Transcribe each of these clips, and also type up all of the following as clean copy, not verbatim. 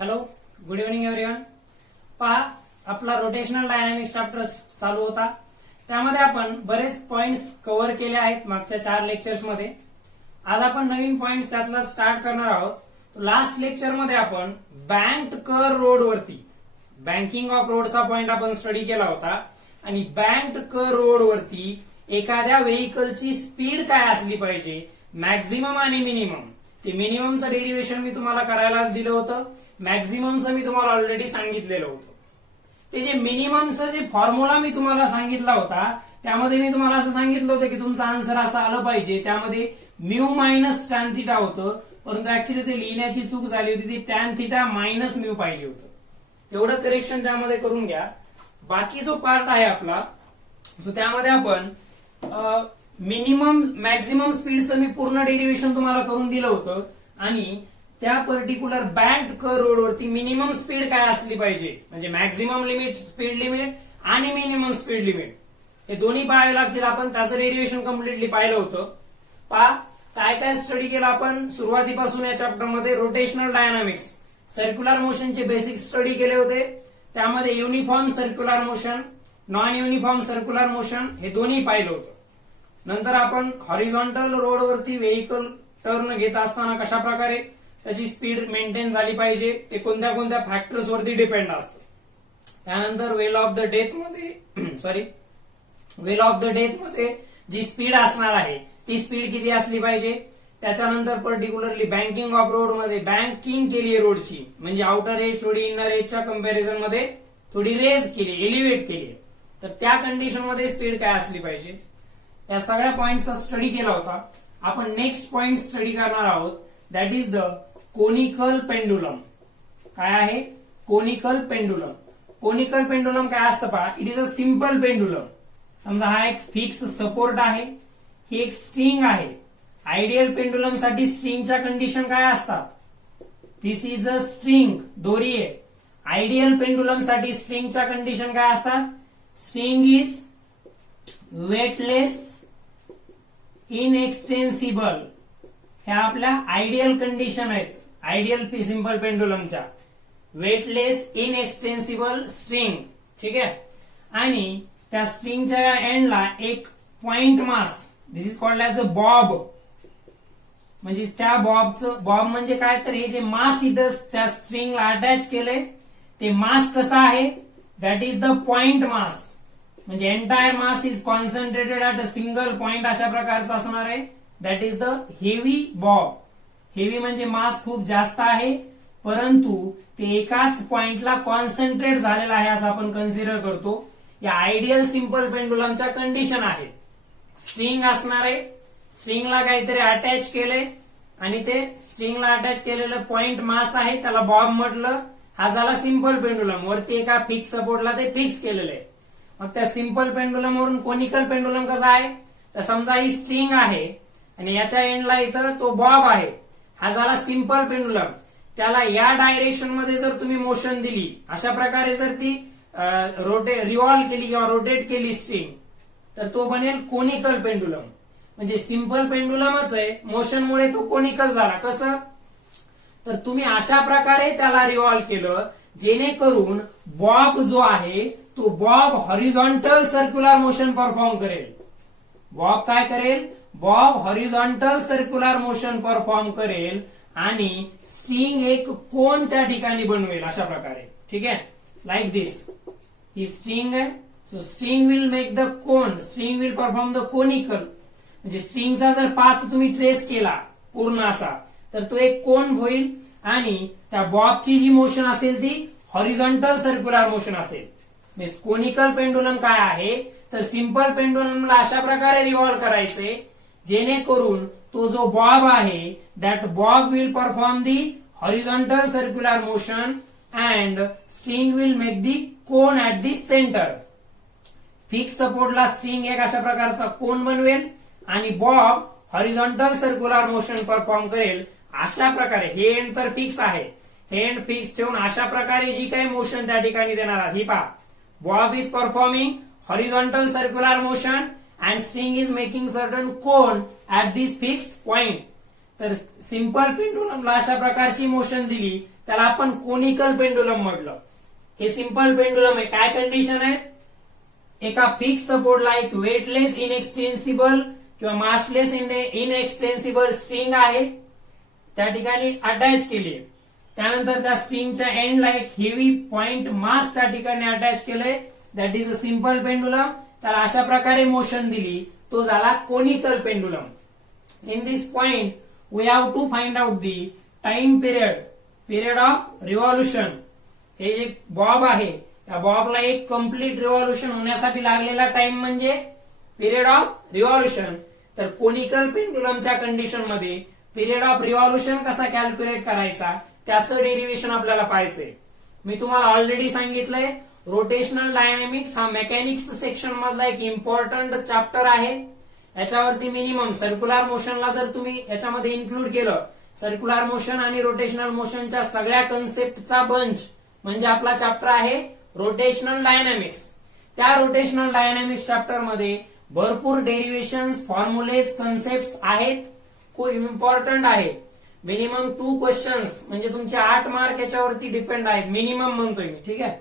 Hello, good evening everyone. पहा, आपला rotational dynamics chapter चालू होता. त्यामध्ये आपण बरेच पॉइंट्स कव्हर केले आहेत मागच्या 4 लेक्चर्स मध्ये. आज आपण नवीन पॉइंट्स त्यातला स्टार्ट करणार आहोत. लास्ट लेक्चर मध्ये आपण बँक्ड कर रोड वरती बँकिंग ऑफ रोडचा पॉइंट आपण स्टडी केला होता आणि बँक्ड कर रोड वरती एखाद्या व्हेकलची स्पीड काय असली पाहिजे, मॅक्झिमम आणि मिनिमम. ते मिनिममचं डेरिव्हेशन मी तुम्हाला करायला दिलं होतं, मॅक्झिममचं मी तुम्हाला ऑलरेडी सांगितलेलं होतं. ते जे मिनिममचं जे फॉर्म्युला मी तुम्हाला सांगितला होता त्यामध्ये मी तुम्हाला असं सांगितलं होतं की तुमचं आन्सर असं आलं पाहिजे. त्यामध्ये म्यू मायनस टॅन थिटा होतं, परंतु ऍक्च्युली ते लिहिण्याची चूक झाली होती. ती टॅन थिटा मायनस म्यू पाहिजे होतं. एवढं करेक्शन त्यामध्ये करून घ्या. बाकी जो पार्ट आहे आपला, सो त्यामध्ये आपण मिनिमम मॅक्झिमम स्पीडचं मी पूर्ण डेरिव्हेशन तुम्हाला करून दिलं होतं आणि त्या पर्टिक्युलर बँक्ड कर रोडवरती मिनिमम स्पीड काय असली पाहिजे, म्हणजे मॅक्झिमम लिमिट, स्पीड लिमिट आणि मिनिमम स्पीड लिमिट हे दोन्ही पाहावे लागतील. आपण त्याचं डेरिव्हेशन कम्प्लिटली पाहिलं होतं. पहा, काय काय स्टडी केलं आपण सुरुवातीपासून या चॅप्टरमध्ये. रोटेशनल डायनामिक्स, सर्क्युलर मोशनचे बेसिक स्टडी केले होते. त्यामध्ये uniform circular motion, non uniform circular motion हे दोन्ही पाहिलं होतं. नंतर आपण हॉरिझॉन्टल रोडवरती व्हेकल टर्न घेत असताना कशा प्रकारे त्याची स्पीड मेंटेन झाली पाहिजे, ते कोणत्या कोणत्या फॅक्टर्स वरती डिपेंड असतं. त्यानंतर वेल ऑफ द डेथ मध्ये जी स्पीड असणार आहे ती स्पीड किती असली पाहिजे. त्याच्यानंतर पर्टिक्युलरली बँकिंग ऑफ रोड मध्ये बँकिंग केली आहे रोडची, म्हणजे आउटर एज थोडी इनर एजच्या कम्पॅरिझन मध्ये थोडी रेज केली, एलिव्हेट केली. तर त्या कंडिशन मध्ये स्पीड काय असली पाहिजे, या सगळ्या पॉइंटचा स्टडी केला होता. आपण नेक्स्ट पॉइंट स्टडी करणार आहोत, that is the conical pendulum. काय आहे कोनिकल पेंडुलम? कोनिकल पेंडुलम काय असतं पहा, it is a simple pendulum. समजा हा एक फिक्स सपोर्ट आहे, ही एक स्ट्रिंग आहे. आयडियल पेंडुलम साठी स्ट्रिंगच्या कंडिशन काय असतात, दिस इज अ स्ट्रिंग, दोरी आहे. आयडियल पेंडुलम साठी स्ट्रिंगच्या कंडिशन काय असतात, स्ट्रिंग इज वेटलेस, इनएक्सटेन्सिबल. ह्या आपल्या आयडियल कंडिशन आहेत आयडियल सिंपल पेंडुलमच्या. वेटलेस, इनएक्सटेन्सिबल स्ट्रिंग, ठीक आहे. आणि त्या स्ट्रिंगच्या एंडला एक point mass, this is called as a Bob. म्हणजे त्या बॉब म्हणजे काय, तर हे जे मास इथं त्या स्ट्रिंगला अटॅच केलंय ते मास कसं आहे, that is the point mass. म्हणजे entire mass is concentrated at a single point, अशा प्रकारचं असणार आहे. That is the heavy bob. Heavy म्हणजे मास खूप जास्त आहे, परंतु ते एकाच पॉइंटला कॉन्सन्ट्रेट झालेला आहे असं आपण कन्सिडर करतो. या आयडियल सिंपल पेंडुलमच्या कंडिशन आहे. स्ट्रिंग असणार आहे, स्ट्रिंगला काहीतरी अटॅच केलंय आणि ते स्ट्रिंगला अटॅच केलेलं पॉइंट मास आहे, त्याला बॉब म्हटलं. हा झाला सिंपल पेंडुलम. वरती एका फिक्स सपोर्टला ते फिक्स केलेलं आहे. मग त्या सिंपल पेंडुलम वरून कोनिकल पेंडुलम कसा आहे, तर समजा ही स्ट्रिंग आहे आणि याच्या एंडला इथं तो बॉब आहे. हा झाला सिंपल पेंडुलम. त्याला या डायरेक्शन मध्ये जर तुम्ही मोशन दिली, अशा प्रकारे जर ती रिव्हॉल्व केली किंवा रोटेट केली स्ट्रिंग, तर तो बनेल कोनिकल पेंडुलम. म्हणजे सिंपल पेंडुलमच आहे, मोशनमुळे तो कोनिकल झाला. कसं, तर तुम्ही अशा प्रकारे त्याला रिव्हॉल्व केलं जेणेकरून बॉब जो आहे तो Bob horizontal circular motion perform करेल. बॉब काय करेल, Bob horizontal circular motion perform करेल आणि स्ट्रिंग एक कोन त्या ठिकाणी बनवेल अशा प्रकारे. ठीक आहे, लाईक दिस. ही स्ट्रिंग आहे, so string will make the cone, string will perform the conical. म्हणजे स्ट्रिंगचा जर पाथ तुम्ही ट्रेस केला पूर्ण असा, तर तो एक कोन होईल आणि त्या बॉबची जी मोशन असेल ती हॉरिझॉन्टल सर्क्युलर मोशन असेल. कोनिकल पेंडुलम काय आहे, तर सिंपल पेंडुलमला अशा प्रकारे रिव्हॉल्व करायचे जेणेकरून तो जो बॉब आहे, that bob will perform the horizontal circular motion and string will make the cone at the centre. Fix सपोर्टला स्ट्रिंग एक अशा प्रकारचा कोन बनवेल आणि bob horizontal circular motion perform करेल. अशा प्रकारे हे एंड तर फिक्स आहे, हे एंड फिक्स ठेवून अशा प्रकारे जी काही मोशन त्या ठिकाणी देणार आहे, ही पहा, Bob is performing horizontal circular motion and string is making certain cone at this fixed point. तर सिंपल पेंडुलमला अशा प्रकारची मोशन दिली त्याला आपण कोनिकल पेंडुलम म्हटलं. हे सिंपल पेंडुलम आहे. काय कंडिशन आहे? एका फिक्स सपोर्टला एक वेटलेस इनएक्सटेन्सिबल किंवा मासलेस इनएक्सटेन्सिबल स्ट्रिंग आहे, त्या ठिकाणी अटॅच केली. त्यानंतर त्या स्ट्रिंगच्या एंडला एक हेवी पॉइंट मास त्या ठिकाणी अटॅच केलंय, that is a simple pendulum. त्याला अशा प्रकारे मोशन दिली, तो झाला conical pendulum. In this point we have to find out the time period of revolution. हे एक बॉब आहे, त्या बॉबला एक कम्प्लीट रिव्हॉल्युशन होण्यासाठी लागलेला टाइम म्हणजे पिरियड ऑफ रिव्हॉल्युशन. तर कोनिकल पेंडुलमच्या कंडिशन मध्ये पिरियड ऑफ रिव्हॉल्युशन कसा कॅल्क्युलेट करायचा त्याचं डेरिव्हेशन आपल्याला पाहायचंय. मी तुम्हाला ऑलरेडी सांगितलंय, रोटेशनल डायनॅमिक्स हा मेकॅनिक्स सेक्शन मधला एक इम्पॉर्टंट चॅप्टर आहे. याच्यावरती मिनिमम सर्क्युलर मोशनला जर तुम्ही याच्यामध्ये इन्क्लूड केलं, सर्क्युलर मोशन आणि रोटेशनल मोशनच्या सगळ्या कन्सेप्टचा बंच म्हणजे आपला चॅप्टर आहे रोटेशनल डायनॅमिक्स. त्या रोटेशनल डायनॅमिक्स चॅप्टर मध्ये भरपूर डेरिव्हेशन्स, फॉर्म्युलेज, कन्सेप्ट आहेत, खूप इम्पॉर्टंट आहे. मिनिमम 2 क्वेश्चन्स म्हणजे तुमचे 8 मार्क याच्यावरती डिपेंड आहेत, मिनिमम म्हणतोय मी. ठीक आहे.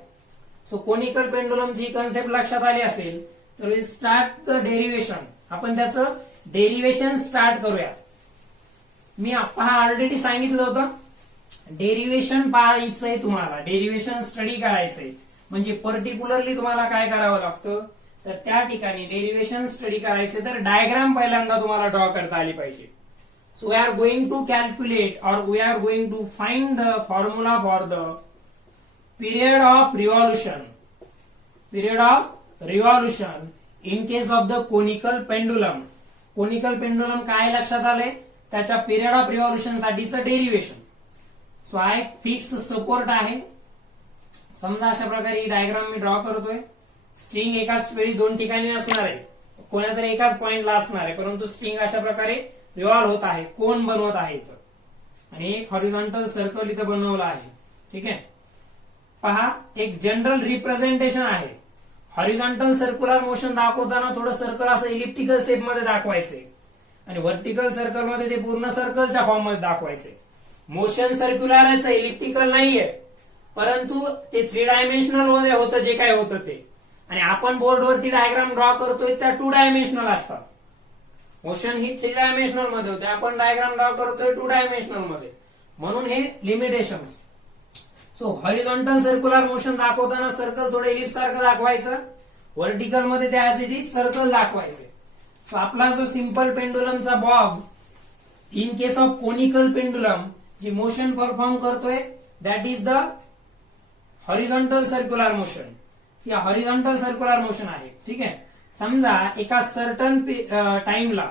सो कोनिकल पेंडुलमची कन्सेप्ट लक्षात आली असेल तर विल स्टार्ट द डेरिव्हेशन. आपण त्याचं डेरिव्हेशन स्टार्ट करूया. मी पहा ऑलरेडी सांगितलं होतं, डेरिव्हेशन पाहायचंय तुम्हाला, डेरिव्हेशन स्टडी करायचंय. म्हणजे पर्टिक्युलरली तुम्हाला काय करावं लागतं, तर त्या ठिकाणी डेरिव्हेशन स्टडी करायचे तर डायग्राम पहिल्यांदा तुम्हाला ड्रॉ करता आली पाहिजे. So we are going to calculate और we are going to find the formula for the period of revolution. Period of revolution in case of the conical pendulum. Conical pendulum काय लक्षात आलंय, त्याच्या पिरियड ऑफ रिव्हॉल्युशन साठीचं derivation. So हा एक fix support आहे. समजा अशा प्रकारे ही डायग्राम मी ड्रॉ करतोय. स्ट्रिंग एकाच वेळी 2 ठिकाणी असणार आहे, कोणातरी एकाच पॉइंटला असणार आहे, परंतु स्ट्रिंग अशा प्रकारे रिव्हॉल्व होत आहे, कोन बनवत आहे इथं, आणि एक हॉरिझॉन्टल सर्कल इथं बनवलं आहे. ठीक आहे. पहा, एक जनरल रिप्रेझेंटेशन आहे. हॉरिझॉन्टल सर्क्युलर मोशन दाखवताना थोडं सर्कल असं इलिप्टिकल शेप मध्ये दाखवायचंय आणि व्हर्टिकल सर्कल मध्ये ते पूर्ण सर्कलच्या फॉर्म मध्ये दाखवायचे. मोशन सर्क्युलरच आहे, इलिप्टिकल नाहीये, परंतु ते 3 डायमेन्शनल मध्ये होतं जे काय होतं ते. आणि आपण बोर्डवरती डायग्राम ड्रॉ करतोय त्या 2 डायमेन्शनल असतात. मोशन ही 3 डायमेन्शनल मध्ये होते, आपण डायग्राम ड्रॉ करतोय 2 डायमेन्शनल मध्ये, म्हणून हे limitations. So horizontal circular motion दाखवताना सर्कल थोडं इलिप्स सारखं दाखवायचं, व्हर्टिकल मध्ये ते ऍज इट इज सर्कल दाखवायचे. सो आपला जो सिंपल पेंडुलमचा bob in case of conical pendulum जी मोशन परफॉर्म करतोय that is the horizontal circular motion. या हॉरिझॉन्टल सर्क्युलर मोशन आहे. ठीक आहे. समजा एका सर्टन टाइमला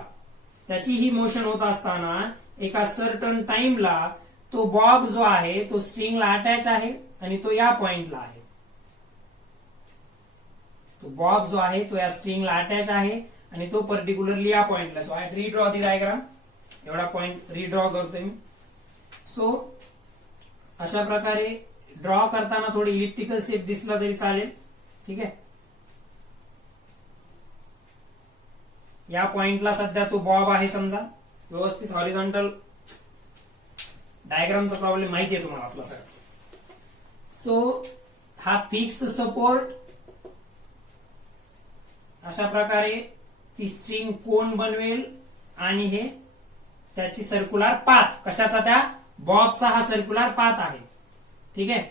त्याची ही मोशन होत असताना एका सर्टन टाइमला तो बॉब जो आहे तो स्ट्रिंगला अटॅच आहे आणि तो या पॉइंटला आहे. तो बॉब जो आहे तो या स्ट्रिंगला अटॅच आहे आणि तो पर्टिक्युलरली या पॉइंटला. So I redraw the diagram. एवढा पॉइंट रिड्रॉ करतोय मी. सो अशा प्रकारे ड्रॉ करताना थोडी इलिप्टिकल शेप दिसला तरी चालेल. ठीक आहे. या पॉइंटला सध्या तो बॉब आहे समजा, व्यवस्थित हॉरिझॉन्टल. डायग्रामचा प्रॉब्लेम माहिती आहे तुम्हाला आपला सर. सो हा फिक्स सपोर्ट अशा प्रकारे ती स्ट्रिंग कोन बनवेल आणि हे त्याची सर्क्युलर पाथ, कशाचा, त्या बॉबचा हा सर्क्युलर पाथ आहे. ठीक आहे.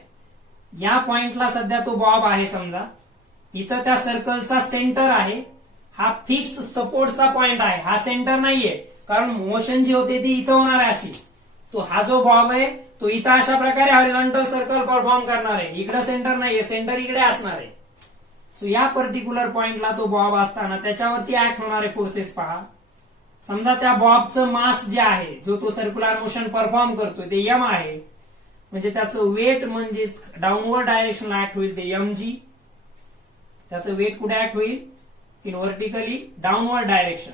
या पॉइंटला सध्या तो बॉब आहे समजा, इथं त्या सर्कलचा सेंटर आहे. हा फिक्स सपोर्टचा पॉइंट आहे, हा सेंटर नाहीये, कारण मोशन जी होते ती इथं होणार आहे अशी. तो हा जो बॉब आहे तो इथं अशा प्रकारे हॉरिझॉन्टल सर्कल परफॉर्म करणार आहे. इकडे सेंटर नाहीये, सेंटर इकडे असणार आहे. सो या पर्टिक्युलर पॉइंटला तो बॉब असताना त्याच्यावरती ऍक्ट होणारे फोर्सेस पहा. समजा त्या बॉबचं मास जे आहे, जो तो सर्क्युलर मोशन परफॉर्म करतोय ते एम आहे, म्हणजे त्याचं वेट म्हणजे डाऊनवर्ड डायरेक्शनला ऍक्ट होईल ते mg. त्याचं वेट कुठे ऍक्ट होईल, in vertically downward direction.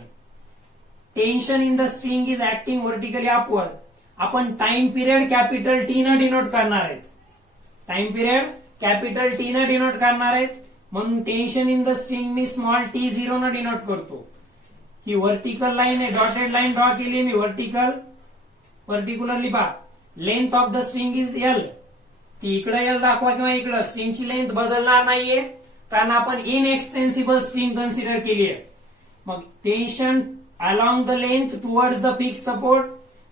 Tension in the string is acting vertically upward. आपण टाइम पिरियड कॅपिटल टी न डिनोट करणार आहेत. टाइम पिरियड कॅपिटल टी न डिनोट करणार आहेत, म्हणून tension in the string me small t0 न डिनोट करतो. ही व्हर्टिकल लाईन आहे, डॉटेड लाईन ड्रॉ केली मी व्हर्टिकल. पर्टिक्युलरली पहा, length of the string is L. ती इकडे एल दाखवा किंवा इकडं, स्ट्रिंगची लेंथ बदलणार नाहीये कारण आपण इनएक्सटेन्सिबल स्ट्रिंग कन्सिडर केली आहे. मग tension along the length towards the fix support,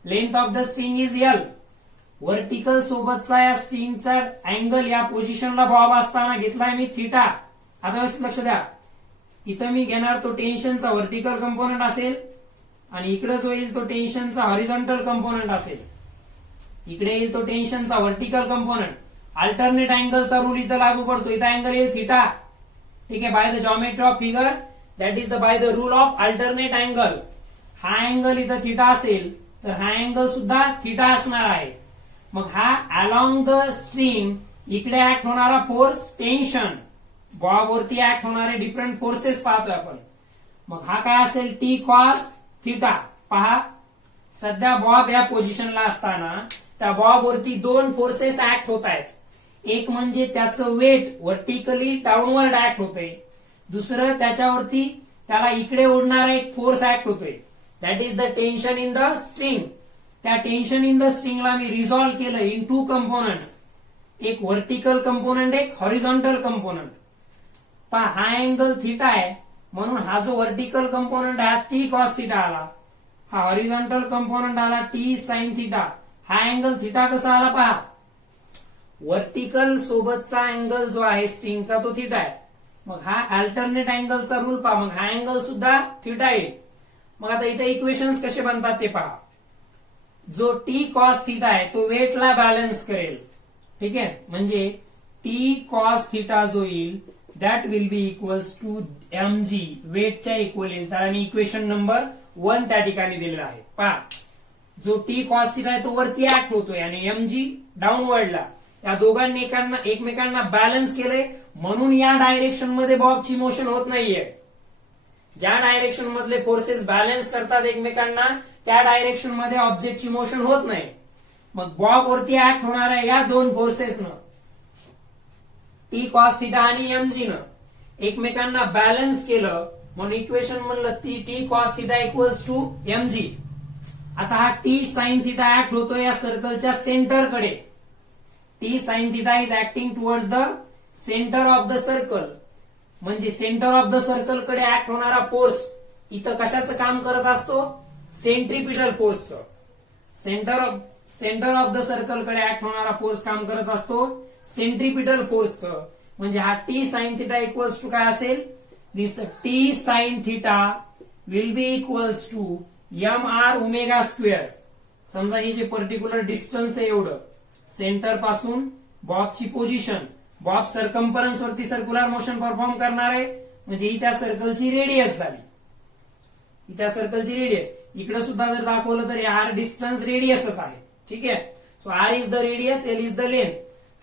length of the string is L. Vertical सोबतचा या स्ट्रिंगचा अँगल या पोझिशनला बॉब असताना घेतलाय मी थिटा. आता व्यवस्थित लक्ष द्या, इथं मी घेणार तो टेन्शनचा व्हर्टिकल कंपोनंट असेल आणि इकडे जो येईल तो टेन्शनचा हॉरिझॉन्टल कंपोनंट असेल. इकडे येईल तो टेन्शनचा व्हर्टिकल कंपोनंट. अल्टरनेट अँगलचा रूल इथं लागू पडतो. इथं अँगल येईल थिटा. ठीक आहे, by the geometry of figure that is by the rule of alternate angle. हा अँगल इथं थिटा असेल तर हा अँगल सुद्धा थिटा असणार आहे. मग हा अलॉंग द स्ट्रिंग इकडे ऍक्ट होणारा फोर्स टेन्शन, बॉब वरती ऍक्ट होणारे डिफरंट फोर्सेस पाहतोय आपण. मग हा काय असेल टी कॉस थिटा. पहा, सध्या बॉब या पोझिशनला असताना त्या बॉब वरती दोन फोर्सेस ऍक्ट होत आहेत. एक म्हणजे त्याचं वेट व्हर्टिकली डाऊनवर्ड ऍक्ट होते, दुसरं त्याच्यावरती त्याला इकडे ओढणारा एक फोर्स ऍक्ट होतोय, that is the tension in the string. त्या टेन्शन इन द स्ट्रिंगला मी रिझॉल्व्ह केलं इन टू कंपोनंट्स, एक व्हर्टिकल कंपोनंट, एक हॉरिझॉन्टल कंपोनंट. पहा, हा अँगल थिटा आहे म्हणून हा जो व्हर्टिकल कंपोनंट आहे टी कॉस थिटा आला, हा हॉरिझॉन्टल कंपोनंट आला टी साइन थिटा. हा अँगल थिटा कसा आला पहा, व्हर्टिकल सोबतचा अँगल जो आहे स्ट्रिंगचा तो थिटा आहे. मग हा अल्टरनेट अँगलचा रूल पहा, मग हा अँगल सुद्धा थिटा येईल. मग आता इथे इक्वेशन्स कसे बनतात ते पहा. जो टी कॉस थिटा आहे तो वेटला बॅलन्स करेल. ठीक आहे, म्हणजे टी कॉस थिटा जो येईल that will be equals to M G, वेटच्या इक्वल येईल. त्याला मी इक्वेशन नंबर 1 त्या ठिकाणी दिलेला आहे. पहा, जो टी कॉस थिटा आहे तो वरती ऍक्ट होतोय आणि एम जी डाऊनवर्डला. या दोघांनी एकमेकांना बॅलन्स केलंय म्हणून या डायरेक्शन मध्ये बॉबची मोशन होत नाहीये. ज्या डायरेक्शन मधले फोर्सेस बॅलन्स करतात एकमेकांना त्या डायरेक्शन मध्ये ऑब्जेक्टची मोशन होत नाही. मग बॉब वरती ऍक्ट होणाऱ्या या दोन फोर्सेसनं, टी कॉस थिटा आणि एमजी न एकमेकांना बॅलन्स केलं म्हणून इक्वेशन म्हणलं T cos theta equals to MG. आता हा टी साइन थिटा ऍक्ट होतोय या सर्कलच्या सेंटरकडे. T sine theta is acting towards the centre of the circle, म्हणजे सेंटर ऑफ द सर्कल कडे ऍक्ट होणारा फोर्स इथं कशाचं काम करत असतो, सेंट्रिपिटल फोर्सचं. सेंटर ऑफ द सर्कल कडे ऍक्ट होणारा फोर्स काम करत असतो सेंट्रिपिटल फोर्सचं. म्हणजे हा T sine theta equals to काय असेल, this T sine theta will be equals to M R omega square. समजा हे जे पर्टिक्युलर डिस्टन्स आहे एवढं सेंटर पासून बॉबची पोझिशन, बॉब सर्कम्फरन्स वरती सर्क्युलर मोशन परफॉर्म करणार आहे म्हणजे ही त्या सर्कलची रेडियस झाली. ही त्या सर्कलची रेडियस. इकडे सुद्धा जर दाखवलं तर आर डिस्टन्स रेडियसच आहे. ठीक आहे, so R is the radius, L is the length.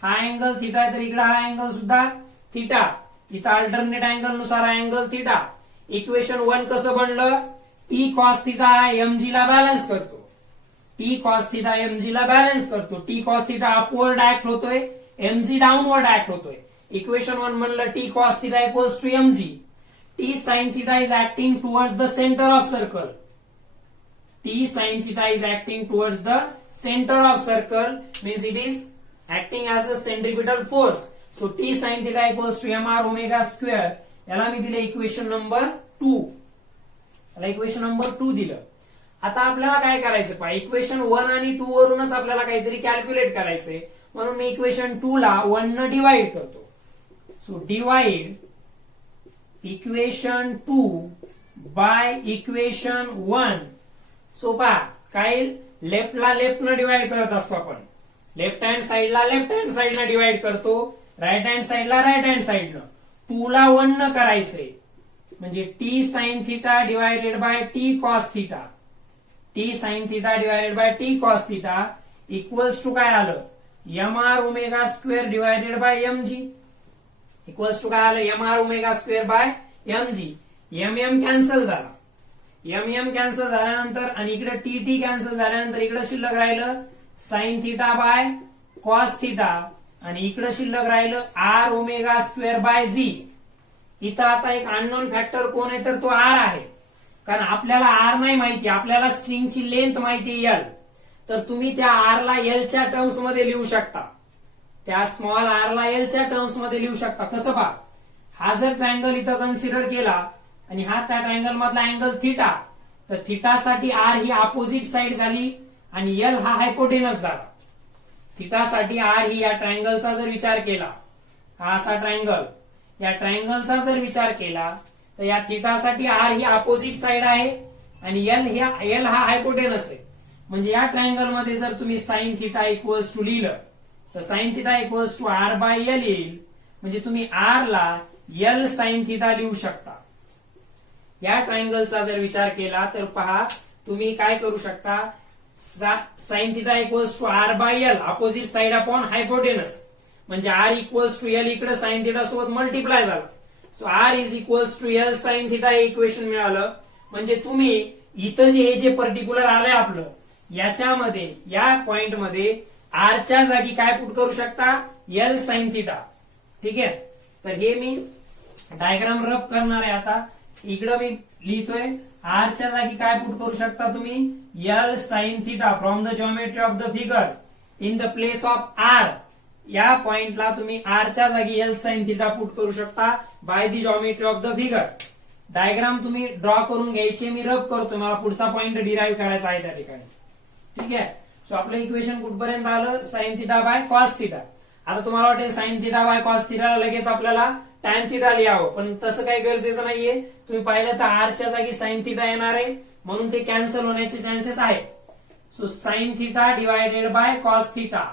हा अँगल थिटा आहे तर इकडे हा अँगल सुद्धा थिटा. इथं अल्टरनेट अँगल नुसार हा अँगल थिटा. इक्वेशन 1 कसं बनलं, टी कॉस थिटा एमजी ला बॅलन्स करतो. टी कॉस थिटा एमजी ला बॅलन्स करतो. T cos theta upward act होतोय, एमजी डाऊनवर्ड ऍक्ट होतोय. इक्वेशन 1 म्हणलं T cos theta equals to MG. T sine theta is acting towards the centre of circle. T sine theta is acting towards the centre of circle means it is acting as a centripetal force. So T sin theta equals to mr omega square. याला मी दिले equation number 2. याला equation number 2 दिलं. आता आपल्याला काय करायचं पहा, equation 1 आणि 2 वरूनच आपल्याला काहीतरी कॅल्क्युलेट करायचंय म्हणून मी इक्वेशन 2 ला 1 न डिवाइड करतो. So divide equation 2 by equation 1. So पहा, काय लेफ्टला लेफ्ट न डिवाइड करत असतो आपण. लेफ्ट हँड साइडला लेफ्ट हँड साइडला डिवाइड करतो, राईट हँड साइडला राईट हँड साइडनं. 2 ला 1 न करायचंय म्हणजे T sine theta divided by T cos theta. T sine theta divided by T cos theta equals to काय आलं, M R omega square divided by M G. Equals to काय आलं, M R omega square by M G. M M cancel झाला. M M cancel झाल्यानंतर आणि इकडे T T cancel झाल्यानंतर इकडे शिल्लक राहिलं sine theta by cos theta आणि इकडे शिल्लक राहिलं R omega square by G. इथं आता एक अननोन फॅक्टर कोण आहे तर तो आर आहे. कारण आपल्याला आर नाही माहिती, आपल्याला स्ट्रिंगची लेंथ माहिती एल. तर तुम्ही त्या आर ला एलच्या टर्म्स मध्ये लिहू शकता. त्या स्मॉल आर ला एलच्या टर्म्स मध्ये लिहू शकता. कसं पहा, हा जर ट्रायंगल इथं कन्सिडर केला आणि हा त्या ट्रायंगल मधला अँगल थिटा, तर थिटासाठी आर ही अपोजिट साइड झाली आणि एल हा हायपोटेनस झाला. थिटासाठी आर ही या ट्रायंगलचा जर विचार केला, हा असा ट्रायंगल, या ट्रायंगलचा जर विचार केला तर या थिटासाठी आर ही अपोजिट साइड आहे आणि एल हा हायपोटेनस आहे. म्हणजे या ट्रायंगल मध्ये जर तुम्ही साइन थिटा इक्वल्स टू लिहिलं तर sine theta equals to R by L येईल. म्हणजे तुम्ही आर ला एल साइन थिटा लिहू शकता. या ट्रायंगलचा जर विचार केला तर पहा, तुम्ही काय करू शकता, sine theta equals to R by L opposite side upon hypotenuse, म्हणजे आर इक्वल्स टू एल इकडे साइन थिटा सोबत मल्टिप्लाय झाला. So R is equals to L sine theta हे इक्वेशन मिळालं. म्हणजे तुम्ही इथं हे जे पर्टिक्युलर आलंय आपलं, याच्यामध्ये या पॉइंट मध्ये आरच्या जागी काय पुट करू शकता, एल साइन थिटा. ठीक आहे, तर हे मी डायग्राम रब करणार आहे. आता इकडं मी लिहितोय, आरच्या जागी काय पुट करू शकता तुम्ही, L sine theta from the geometry of the figure in the place of R. या पॉइंटला तुम्ही आरच्या जागी एल साइन थिटा पुट करू शकता by the geometry of the figure. Diagram तुम्ही ड्रॉ करून घ्यायचे, मी रब करतो, मला पुढचा पॉइंट डिराईव्ह करायचा आहे त्या ठिकाणी. ठीक आहे, सो आपलं इक्वेशन कुठपर्यंत आलं, sign theta by cos theta. आता तुम्हाला वाटेल sign theta by cos theta लगेच आपल्याला टॅन थिटा लिहावं, पण तसं काही गरजेचं नाहीये. तुम्ही पाहिलं तर आरच्या जागी साइन थिटा येणार आहे, म्हणून ते कॅन्सल होण्याचे चान्सेस आहेत. So sine theta divided by cos theta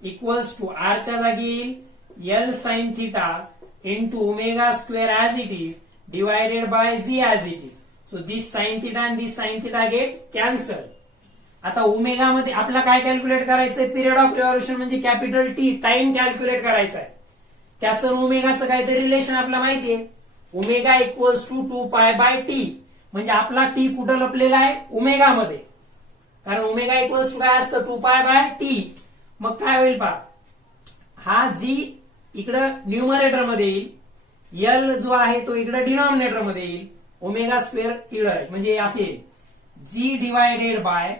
equals to आरच्या जागी येईल L sine theta into omega square as it is divided by G as it is. So this sine theta and this sine theta get cancel. आता omega मध्ये आपल्याला काय calculate करायचंय, period of revolution म्हणजे capital T, time calculate करायचा आहे. त्याचं ओमेगाचं काहीतरी रिलेशन आपल्याला माहितीये, ओमेगा इक्वल्स टू 2 पाय टी. म्हणजे आपला टी कुठं लपलेला आहे, ओमेगा मध्ये, कारण ओमेगा इक्वल्स टू काय असतं, 2 बाय टी. मग काय होईल पहा, हा जी इकडं न्यूमरेटर मध्ये येईल, एल जो आहे तो इकडं डिनॉमिनेटर मध्ये येईल, ओमेगा स्क्वेअर इकडं, म्हणजे असेल जी डिवायडेड बाय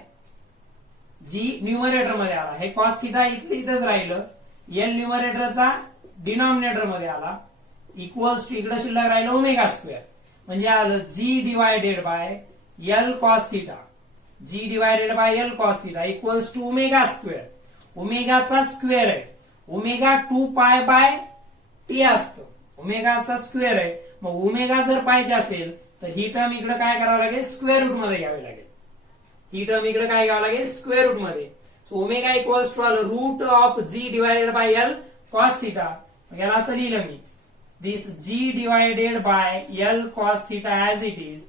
जी न्यूमरेटर मध्ये आला, हे कॉस थिटा इथंच राहिलं, एल न्यूमरेटरचा डिनॉमिनेटर मध्ये आला इक्वल्स टू इकडे शिल्लक राहिलं ओमेगा स्क्वेअर. म्हणजे आलं G divided by L cos theta, G divided by L cos theta equals to omega square. ओमेगाचा स्क्वेअर आहे, ओमेगा 2 बाय टी असतं, ओमेगाचा स्क्वेअर आहे. मग ओमेगा जर पाहिजे असेल तर ही टर्म इकडे काय करावं लागेल, स्क्वेअर रूट मध्ये घ्यावी लागेल. ही टर्म इकडे काय घ्यावं लागेल, स्क्वेअर रूट मध्ये. सो ओमेगा इक्वल्स टू आलं root of G divided by L cos theta. याला असं लिहिलं मी, this G divided by L cos theta as it is,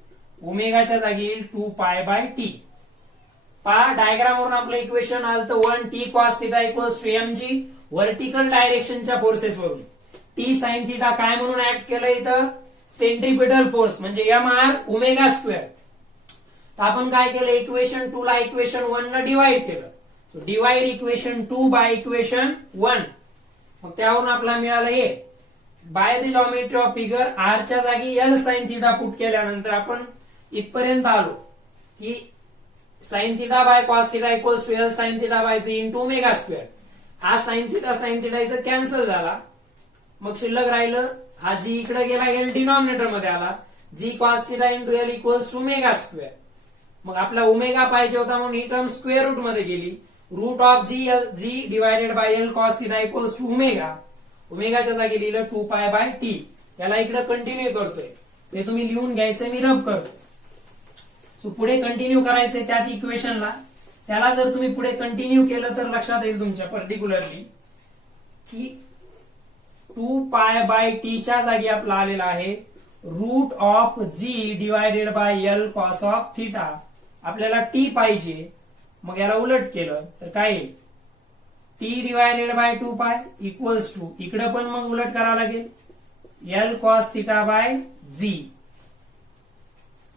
ओमेगाच्या जागी येईल 2 बाय टी. पहा डायग्राम वरून आपलं इक्वेशन आलं तर 1 T cos theta equals to M G, vertical डायरेक्शनच्या फोर्सेस वरून. टी साइन थिटा काय म्हणून ऍक्ट केलं इथं, सेंट्रिपिटल फोर्स म्हणजे एम आर ओमेगा स्क्वेअर. तर आपण काय केलं, इक्वेशन 2 ला इक्वेशन 1 न डिवाइड केलं. So divide equation 2 by equation 1. मग त्यावरून आपल्याला मिळालं हे, by the geometry of figure आरच्या जागी एल साइन थिटा पुट केल्यानंतर आपण इथपर्यंत आलो की sine theta by cos theta equals to L sine theta by G into omega square. हा साइन थिटा इथं कॅन्सल झाला, मग शिल्लक राहिलं हा जी इकडे गेला, एल डिनॉमिनेटर मध्ये आला, G cos theta into L equals to omega square. मग आपला ओमेगा पाहिजे होता म्हणून ही टर्म स्क्वेअर रूट मध्ये गेली, root of G divided by L cos theta equals to omega. ओमेगाच्या जागी लिहिलं 2 बाय टी. याला इकडे कंटिन्यू करतोय, ते तुम्ही लिहून घ्यायचं, मी रब करतो. सो पुढे कंटिन्यू करायचंय त्याच इक्वेशनला. त्याला जर तुम्ही पुढे कंटिन्यू केलं तर लक्षात येईल तुमच्या पर्टिक्युलरली की 2 बाय टीच्या जागी आपला आलेला आहे root of G divided by L cos of theta. आपल्याला टी पाहिजे, मग याला उलट केलं तर काय येईल, T divided by 2 equals to, इकडे पण मग उलट करावं लागेल, L cos theta by G,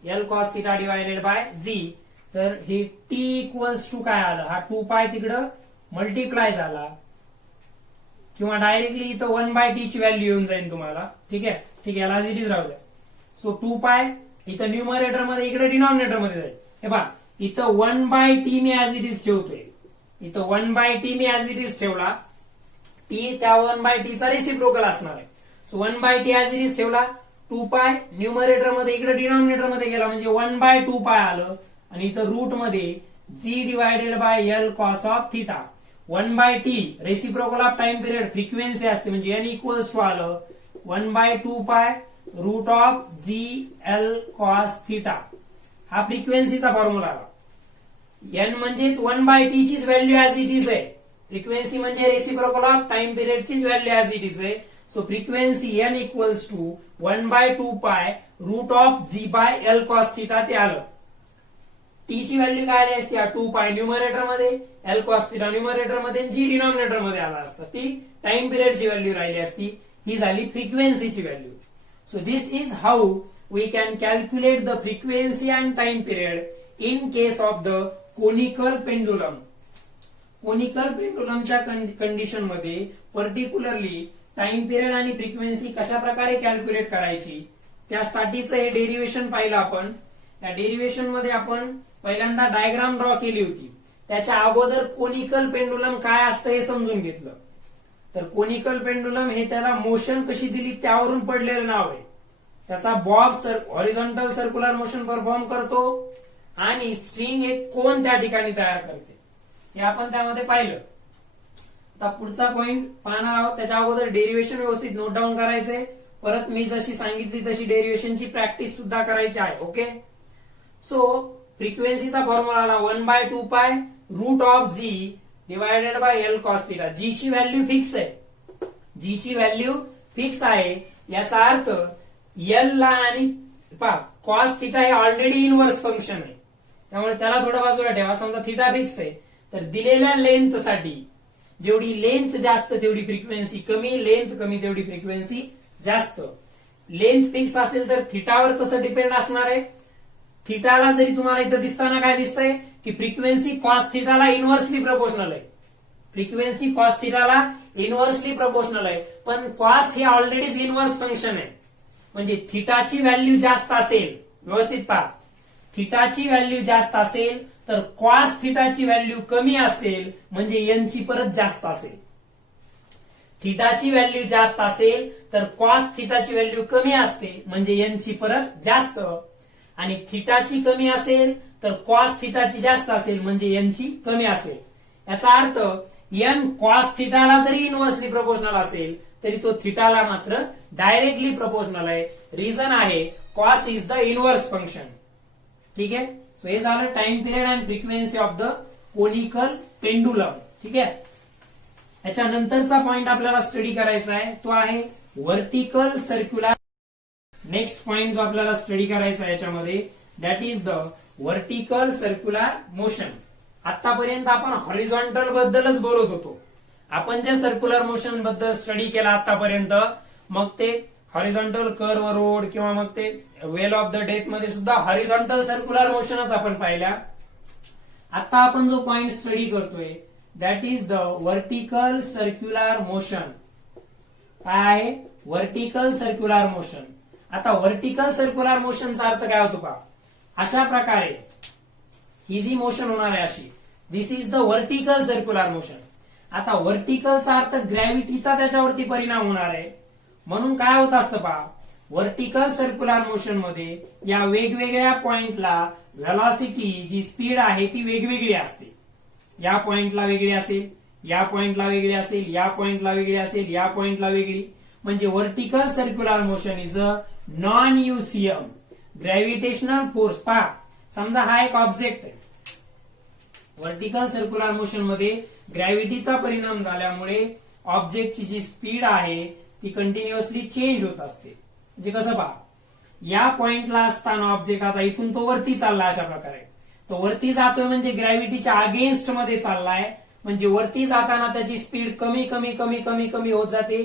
L cos theta divided by G. तर हे टी इक्वल्स टू काय आलं, हा 2 तिकडं मल्टिप्लाय झाला, किंवा डायरेक्टली इथं 1 बाय टी ची व्हॅल्यू येऊन जाईल तुम्हाला. ठीक आहे, ठीक आहे, याला ऍज इट इज राहू द्या. सो 2 इथं न्यूमरेटर मध्ये इकडे डिनॉमिनेटर मध्ये जाईल. हे पहा इथं 1 बाय टी मी ऍज इट इज ठेवतोय, इथं 1 बाय टी मी ऍज इट इज ठेवला, टी त्या 1/t चा रेसिप्रोकल असणार आहे. So 1/t as it is ठेवला, 2π न्यूमरेटर मध्ये इकडे डिनॉमिनेटर मध्ये गेला म्हणजे 1/2π आलं, आणि इथं रूट मध्ये g divided by L cos of theta. 1/t reciprocal of time period frequency असते म्हणजे n इक्वल्स टू आलं 1/2π root of G L cos theta. हा फ्रिक्वेन्सीचा फॉर्म्युला आला. n म्हणजेच 1/t चीच व्हॅल्यू ऍज इट इज आहे. फ्रिक्वेन्सी म्हणजे रेसिप्रोकल ऑफ टाइम पिरियड चीच व्हॅल्यू ऍज इट इज आहे. So frequency n equals to 1/2π root of G by L cos theta ते आलं. टी ची व्हॅल्यू काय आली असती, 2π न्यूमरेटर मध्ये, एल कॉस थिटा न्यूमरेटर मध्ये, जी डिनॉमिनेटर मध्ये आला असता. ती टाइम पिरियडची व्हॅल्यू राहिली असती. ही झाली फ्रिक्वेन्सीची value. So this is how we can calculate the frequency and time period in case of the conical pendulum. Conical पेंडुलमच्या कंडिशन मध्ये पर्टिक्युलरली टाइम पिरियड आणि फ्रिक्वेन्सी कशा प्रकारे कॅल्क्युलेट करायची त्यासाठीचं हे डेरिव्हेशन पाहिलं आपण. त्या डेरिव्हेशन मध्ये आपण पहिल्यांदा डायग्राम ड्रॉ केली होती. त्याच्या अगोदर कोनिकल पेंडुलम काय असतं हे समजून घेतलं. तर कोनिकल पेंडुलम हे त्याला मोशन कशी दिली त्यावरून पडलेलं नाव आहे. त्याचा Bob horizontal circular motion perform करतो आणि स्ट्रिंग एक कोन त्या ठिकाणी तयार करते. हे आपण त्यामध्ये पाहिलं. आता पुढचा पॉइंट पाहणार आहोत. त्याच्या अगोदर डेरिव्हेशन व्यवस्थित नोट डाऊन करायचंय. परत मी जशी सांगितली तशी डेरिव्हेशनची प्रॅक्टिस सुद्धा करायची आहे. ओके. सो फ्रिक्वेन्सीचा फॉर्म्युला आला 1/2π root of G divided by L cos theta. G ची व्हॅल्यू फिक्स आहे. जी ची व्हॅल्यू फिक्स आहे याचा अर्थ एल ला आणि कॉस थिटा हे ऑलरेडी इनव्हर्स फंक्शन आहे त्यामुळे त्याला थोडं बाजूला ठेवा. समजा थिटा फिक्स आहे तर दिलेल्या लेंथ साठी जेवढी लेंथ जास्त तेवढी फ्रिक्वेन्सी कमी, लेंथ कमी तेवढी फ्रिक्वेन्सी जास्त. लेंथ फिक्स असेल तर थिटावर कसं डिपेंड असणार आहे. थिटाला जरी तुम्हाला इथं दिसताना काय दिसतंय की फ्रिक्वेन्सी कॉस थिटाला इनव्हर्सली प्रपोर्शनल आहे. फ्रिक्वेन्सी कॉस थिटाला इनव्हर्सली प्रपोर्शनल आहे. पण कॉस हे ऑलरेडीच इनव्हर्स फंक्शन आहे म्हणजे थिटाची व्हॅल्यू जास्त असेल. व्यवस्थित पहा, थिटाची व्हॅल्यू जास्त असेल तर कॉस थिटाची व्हॅल्यू कमी असेल म्हणजे एन ची परत जास्त असेल. थिटाची व्हॅल्यू जास्त असेल तर कॉस थिटाची व्हॅल्यू कमी असते म्हणजे एन ची परत जास्त, आणि थिटाची कमी असेल तर कॉस थिटाची जास्त असेल म्हणजे एन ची कमी असेल. याचा अर्थ एन कॉस थिटाला जरी इनव्हर्सली प्रपोर्शनल असेल तरी तो थिटाला मात्र डायरेक्टली प्रपोर्शनल आहे. रिझन आहे cos is the inverse function. ठीक आहे. सो हे झालं time period and frequency of the conical pendulum. ठीक आहे. याच्यानंतरचा पॉइंट आपल्याला स्टडी करायचा आहे तो आहे व्हर्टिकल सर्क्युलर. नेक्स्ट पॉइंट जो आपल्याला स्टडी करायचा आहे याच्यामध्ये that is the vertical circular motion. आतापर्यंत आपण हॉरिझॉन्टल बद्दलच बोलत होतो. आपण जे सर्क्युलर मोशन बद्दल स्टडी केला आतापर्यंत, मग ते हॉरिझॉन्टल कर्व रोड किंवा मग ते वेल ऑफ द डेथ मध्ये सुद्धा हॉरिझॉन्टल सर्क्युलर मोशनच आपण पाहिल्या. आता आपण जो पॉइंट स्टडी करतोय that is the vertical circular motion. काय आहे व्हर्टिकल सर्क्युलर मोशन. आता व्हर्टिकल सर्क्युलर मोशनचा अर्थ काय होतो पहा. अशा प्रकारे ही जी मोशन होणार आहे अशी, this is the vertical circular motion. आता व्हर्टिकलचा अर्थ ग्रॅव्हिटीचा त्याच्यावरती परिणाम होणार आहे. म्हणून काय होत असतं पहा, व्हर्टिकल सर्क्युलर मोशन मध्ये या वेगवेगळ्या पॉइंटला व्हेलॉसिटी जी स्पीड आहे ती वेगवेगळी असते. या पॉइंटला वेगळी असेल, या पॉइंटला वेगळी असेल, या पॉइंटला वेगळी असेल, या पॉइंटला वेगळी. म्हणजे vertical circular motion is a non UCM gravitational force. पहा, समजा हा एक ऑब्जेक्ट आहे. व्हर्टिकल सर्क्युलर मोशन मध्ये ग्रॅव्हिटीचा परिणाम झाल्यामुळे ऑब्जेक्टची जी स्पीड आहे ती कंटिन्युअसली चेंज होत असते. म्हणजे कसं पहा, या पॉइंटला असताना ऑब्जेक्ट आता इथून तो वरती चालला, अशा प्रकारे तो वरती जातोय म्हणजे ग्रॅव्हिटीच्या अगेन्स्ट मध्ये चाललाय. म्हणजे वरती जाताना त्याची स्पीड कमी कमी कमी कमी कमी होत जाते.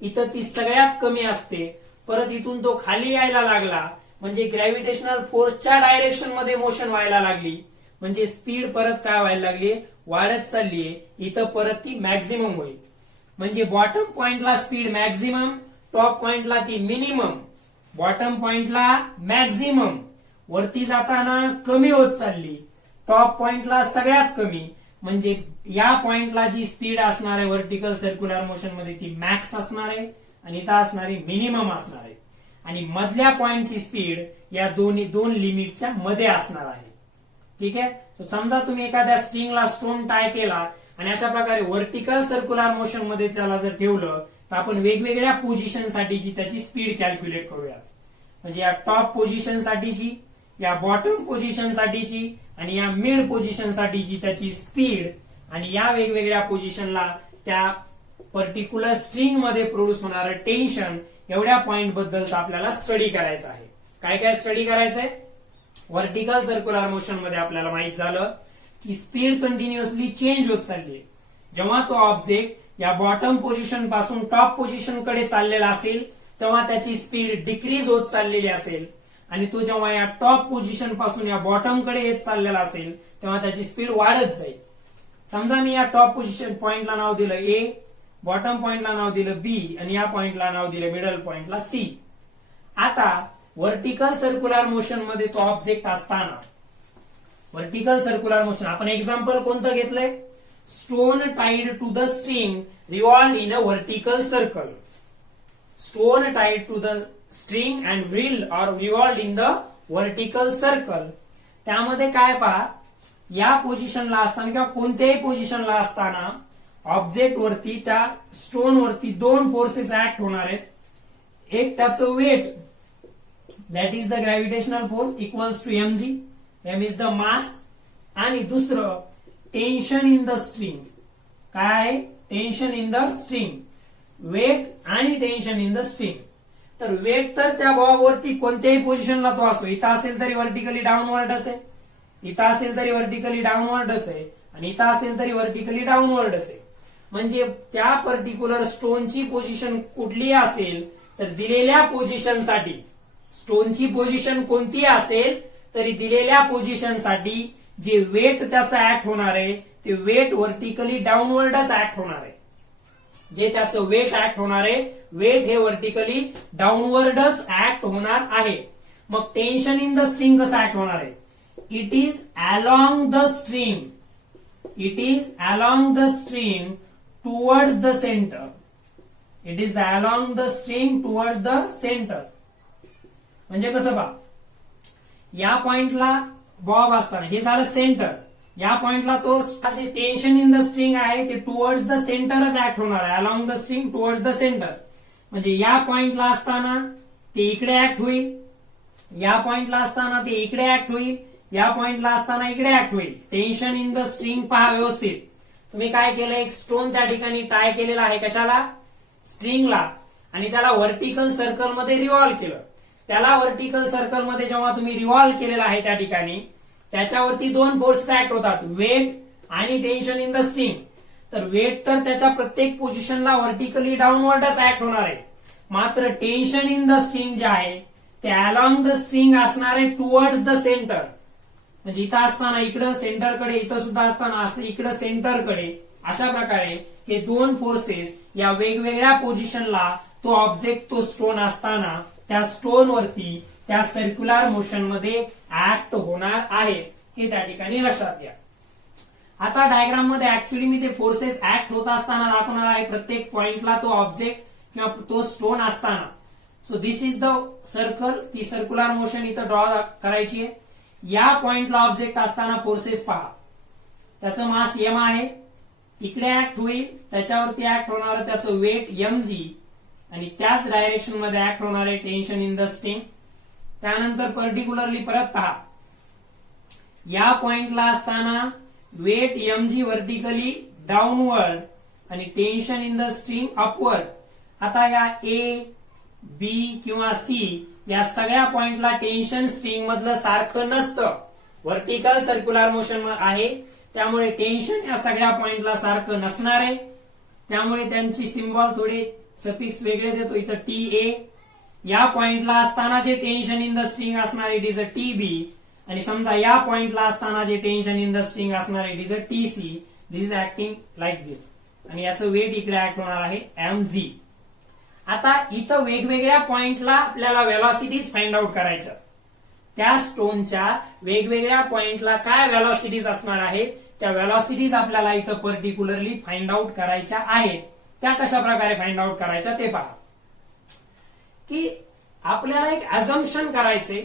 इथं ती सगळ्यात कमी असते. परत इथून तो खाली यायला लागला म्हणजे ग्रॅव्हिटेशनल फोर्सच्या डायरेक्शन मध्ये मोशन व्हायला लागली. म्हणजे स्पीड परत काय व्हायला लागली, वाढत चाललीये. इथं परत ती मॅक्झिमम होईल. म्हणजे बॉटम पॉइंटला स्पीड मॅक्झिमम, टॉप पॉइंटला ती मिनिमम. बॉटम पॉइंटला मॅक्झिमम, वरती जाताना कमी होत चालली, टॉप पॉइंटला सगळ्यात कमी. म्हणजे या पॉइंटला जी स्पीड असणार आहे व्हर्टिकल सर्क्युलर मोशन मध्ये ती मॅक्स असणार आहे आणि इथं असणारी मिनिमम असणार आहे आणि मधल्या पॉइंटची स्पीड या दोन लिमिटच्या मध्ये असणार आहे. ठीक आहे. तो समजा तुम्ही एखाद्या स्ट्रिंगला स्टोन टाय केला आणि अशा प्रकारे व्हर्टिकल सर्क्युलर मोशन मध्ये त्याला जर ठेवलं तर आपण वेगवेगळ्या पोझिशन साठीची त्याची स्पीड कॅल्क्युलेट करूया. म्हणजे या टॉप पोझिशन साठीची, या बॉटम पोझिशन साठीची आणि या मिड पोझिशन साठीची त्याची स्पीड आणि या वेगवेगळ्या पोझिशनला त्या पर्टिक्युलर स्ट्रिंग मध्ये प्रोड्यूस होणारं टेन्शन एवढ्या पॉइंट बद्दलचा आपल्याला स्टडी करायचा आहे. काय काय स्टडी करायचंय? व्हर्टिकल सर्क्युलर मोशन मध्ये आपल्याला माहित झालं की स्पीड कंटिन्युअसली चेंज होत चालली. जेव्हा तो ऑब्जेक्ट या बॉटम पोझिशन पासून टॉप पोझिशन कडे चाललेला असेल तेव्हा त्याची स्पीड डिक्रीज होत चाललेली असेल आणि तो जेव्हा या टॉप पोझिशन पासून या बॉटम कडे येत चाललेला असेल तेव्हा त्याची स्पीड वाढत जाईल. समजा मी या टॉप पोझिशन पॉइंटला नाव दिलं ए, बॉटम पॉइंटला नाव दिलं बी आणि या पॉइंटला नाव दिलं मिडल पॉइंटला सी. आता व्हर्टिकल सर्क्युलर मोशन मध्ये तो ऑब्जेक्ट असताना व्हर्टिकल सर्क्युलर मोशन आपण एक्झाम्पल कोणतं घेतलंय? Stone tied to the string revolved in a vertical circle. Stone tied to the string and wheel or revolved in the vertical circle. त्यामध्ये काय पहा, या पोझिशनला असताना किंवा कोणत्याही पोझिशनला असताना ऑब्जेक्ट वरती त्या स्टोन वरती दोन फोर्सेस ऍक्ट होणार आहेत. एक त्याचं weight, that is the gravitational force equals to mg, m is the mass, आणि दुसरं टेन्शन इन द स्ट्रिंग. काय आहे? Tension in the string. Weight आणि टेन्शन इन द स्ट्रिंग. तर वेट तर त्या बॉबवरती कोणत्याही पोझिशनला तो असो, इथं असेल तरी व्हर्टिकली डाऊनवर्डच आहे, इथं असेल तरी व्हर्टिकली डाऊनवर्डच आहे आणि इथं असेल तरी व्हर्टिकली डाऊनवर्डच आहे. म्हणजे त्या पर्टिक्युलर स्टोनची पोझिशन कुठली असेल तर दिलेल्या पोझिशनसाठी, स्टोनची पोझिशन कोणती असेल तरी दिलेल्या पोझिशनसाठी जे वेट त्याचं ऍक्ट होणार आहे ते वेट व्हर्टिकली डाऊनवर्डच ऍक्ट होणार आहे. जे त्याचं वेट ऍक्ट होणार आहे, वेट हे व्हर्टिकली डाऊनवर्डच ऍक्ट होणार आहे. मग टेन्शन इन द स्ट्रिंग कसं ऍक्ट होणार आहे? It is along the string, it is along the string towards the centre. It is along the string towards the centre. म्हणजे कसं पहा, या पॉइंटला बॉब असताना हे झालं सेंटर, या पॉइंटला तो टेन्शन इन द स्ट्रिंग आहे ते टुवर्ड्स द सेंटरच ऍक्ट होणार आहे. Along the string towards the centre. म्हणजे या पॉइंटला असताना ते इकडे ऍक्ट होईल, या पॉइंटला असताना ते इकडे ऍक्ट होईल, या पॉइंटला असताना इकडे ऍक्ट होईल. टेन्शन इन द स्ट्रिंग पहा व्यवस्थित. तुम्ही काय केलं, एक स्टोन त्या ठिकाणी टाय केलेला आहे, कशाला? स्ट्रिंगला, आणि त्याला व्हर्टिकल सर्कल मध्ये रिव्हॉल्व केलं. त्याला व्हर्टिकल सर्कल मध्ये जेव्हा तुम्ही रिव्हॉल्व केलेला आहे त्या ठिकाणी त्याच्यावरती दोन फोर्स ऍक्ट होतात, वेट आणि टेन्शन इन द स्ट्रिंग. तर वेट तर त्याच्या प्रत्येक पोझिशनला व्हर्टिकली डाऊनवर्डच ऍक्ट होणार आहे, मात्र टेन्शन इन द स्ट्रिंग जे आहे ते अलॉंग द स्ट्रिंग असणार आहे टुवर्ड्स द सेंटर. म्हणजे इथं असताना इकडं सेंटरकडे, इथं सुद्धा असताना असं इकडं सेंटरकडे. अशा प्रकारे हे दोन फोर्सेस या वेगवेगळ्या पोझिशनला तो ऑब्जेक्ट, तो स्टोन असताना त्या स्टोन वरती त्या सर्क्युलर मोशन मध्ये ऍक्ट होणार आहे, हे त्या ठिकाणी लक्षात घ्या. आता डायग्राम मध्ये ऍक्च्युअली मी ते फोर्सेस ऍक्ट होत असताना दाखवणार आहे प्रत्येक पॉइंटला तो ऑब्जेक्ट किंवा तो स्टोन असताना. So this is the circle. ती सर्क्युलर मोशन इथं ड्रॉ करायची आहे. या पॉइंटला ऑब्जेक्ट असताना फोर्सेस पहा, त्याचं मास m आहे, इकडे ऍक्ट होईल, त्याच्यावरती ऍक्ट होणार त्याचं वेट mg आणि त्याच डायरेक्शन मध्ये ऍक्ट होणार आहे टेन्शन इन द स्ट्रिंग. त्यानंतर पर्टिक्युलरली परत पहा, या पॉइंटला असताना वेट mg व्हर्टिकली डाऊनवर्ड आणि tension in the string upward. आता या ए, बी किंवा सी या सगळ्या पॉइंटला टेन्शन स्ट्रिंग मधलं सारखं नसतं, व्हर्टिकल सर्क्युलर मोशन आहे, त्यामुळे टेन्शन या सगळ्या पॉइंटला सारखं नसणार आहे. त्यामुळे त्यांची सिम्बॉल थोडे सफिक्स वेगळे देतो. इथं TA या पॉइंटला असताना जे टेन्शन इन द स्ट्रिंग असणार इट इज अ TB, आणि समजा या पॉइंटला असताना जे टेन्शन इन द स्ट्रिंग असणार it is a TC. This is acting like this, आणि याचं वेट इकडे ऍक्ट होणार आहे mg. आता इथं वेगवेगळ्या पॉइंटला आपल्याला व्हेलॉसिटीज फाइंड आउट करायच्या. त्या स्टोनच्या वेगवेगळ्या पॉइंटला काय व्हेलॉसिटीज असणार आहे त्या व्हेलॉसिटीज आपल्याला इथं पर्टिक्युलरली फाइंड आउट करायच्या आहेत. त्या कशा प्रकारे फाइंड आउट करायच्या ते पहा. की आपल्याला एक अझम्पशन करायचे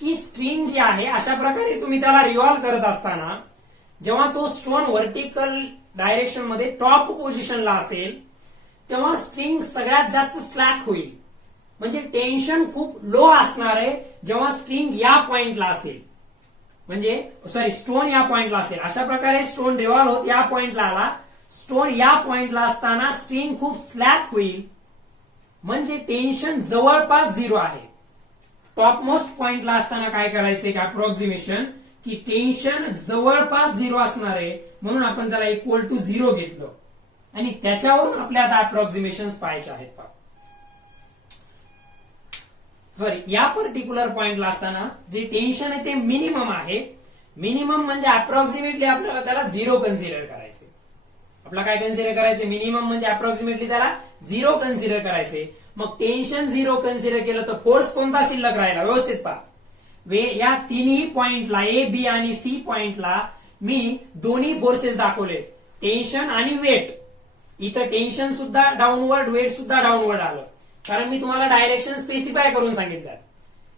की स्ट्रिंग जी आहे अशा प्रकारे तुम्ही त्याला रिव्हॉल्व करत असताना जेव्हा तो स्टोन व्हर्टिकल डायरेक्शन मध्ये टॉप पोझिशनला असेल तेव्हा स्ट्रिंग सगळ्यात जास्त स्लॅक होईल. म्हणजे टेन्शन खूप लो असणार आहे जेव्हा स्ट्रिंग या पॉइंटला असेल, म्हणजे स्टोन या पॉइंटला असेल. अशा प्रकारे स्टोन रिव्हॉल्व होत या पॉइंटला आला, स्टोन या पॉइंटला असताना स्ट्रिंग खूप स्लॅक होईल, म्हणजे टेन्शन जवळपास 0 आहे. टॉप मोस्ट पॉइंटला असताना काय करायचं एक अप्रॉक्सिमेशन की टेन्शन जवळपास 0 असणार आहे, म्हणून आपण त्याला इक्वल टू 0 घेतलं आणि त्याच्यावरून आपल्या आता अप्रॉक्सिमेशन पाहायचे आहेत. या पर्टिक्युलर पॉइंटला असताना जे टेन्शन आहे ते मिनिमम आहे. मिनिमम म्हणजे अप्रॉक्सिमेटली आपल्याला त्याला 0 कन्सिडर करायचे. आपला काय कन्सिडर करायचे, मिनिमम म्हणजे अप्रॉक्सिमेटली त्याला 0 कन्सिडर करायचे. मग टेन्शन 0 कन्सिडर केलं तर फोर्स कोणता शिल्लक राहिला, व्यवस्थित पहा. या तिन्ही पॉइंटला ए बी आणि सी पॉइंटला मी दोन्ही फोर्सेस दाखवले, टेन्शन आणि वेट. इथं टेन्शन सुद्धा डाऊनवर्ड, वेट सुद्धा डाऊनवर्ड आलं, कारण मी तुम्हाला डायरेक्शन स्पेसिफाय करून सांगितलं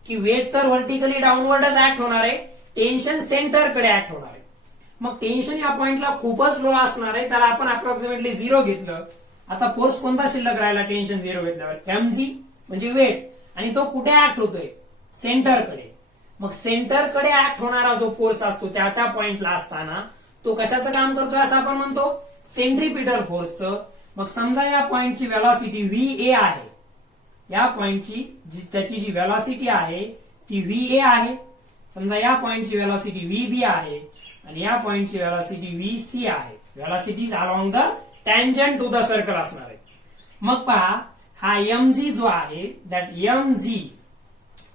की वेट तर व्हर्टिकली डाऊनवर्डच ऍक्ट होणार आहे, टेन्शन सेंटरकडे ऍक्ट होणार आहे. मग टेन्शन या पॉइंटला खूपच लो असणार आहे, त्याला आपण अप्रॉक्सिमेटली 0 घेतलं. आता फोर्स कोणता शिल्लक राहिला टेन्शन 0 घेतल्यावर, mg म्हणजे वेट, आणि तो कुठे ऍक्ट होतोय, सेंटरकडे. मग सेंटरकडे ऍक्ट होणारा जो फोर्स असतो त्या पॉइंटला असताना तो कशाचं काम करतोय असं आपण म्हणतो, सेंट्रीपिटल फोर्सचं. मग समजा या पॉइंटची व्हेलॉसिटी VA आहे, या पॉइंटची त्याची जी व्हेलॉसिटी आहे ती VA आहे. समजा या पॉइंटची व्हेलॉसिटी VB आहे आणि या पॉइंटची व्हेलॉसिटी VC आहे. Velocities along the tangent to the circle असणार आहे. मग पहा हा mg जो आहे, that mg